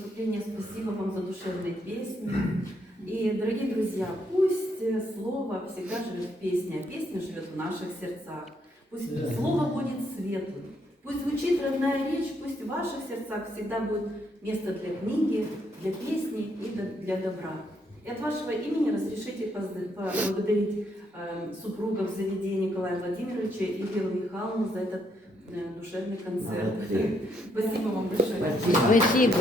выступления, спасибо вам за душевные песни. И, дорогие друзья, пусть слово всегда живет в песне, а песня живет в наших сердцах. Пусть слово будет светлым, пусть звучит родная речь, пусть в ваших сердцах всегда будет место для книги, для песни и для добра. И от вашего имени разрешите поблагодарить супругов заведения Николая Владимировича и Веру Михайловну за этот душевный концерт. Спасибо вам большое. Спасибо.